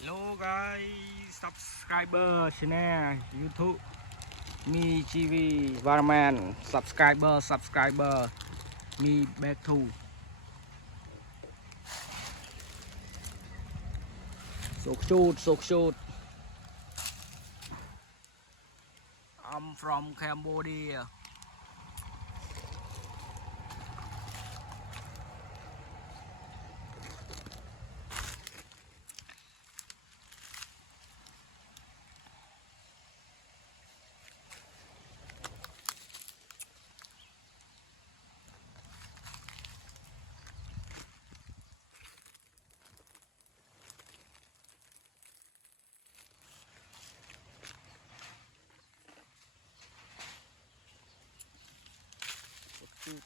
Hello guys, subscriber channel YouTube Me TV Varman subscriber Me back to sok shoot I'm from Cambodia.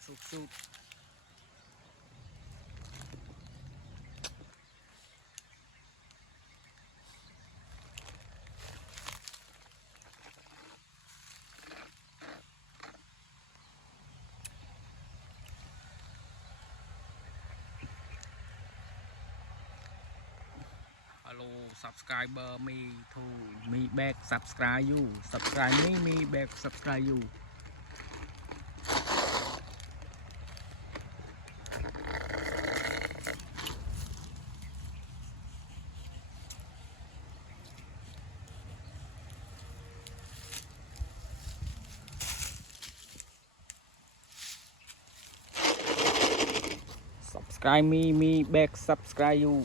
Sok shoot Hello subscriber me to me back subscribe you subscribe me back subscribe you subscribe me back subscribe you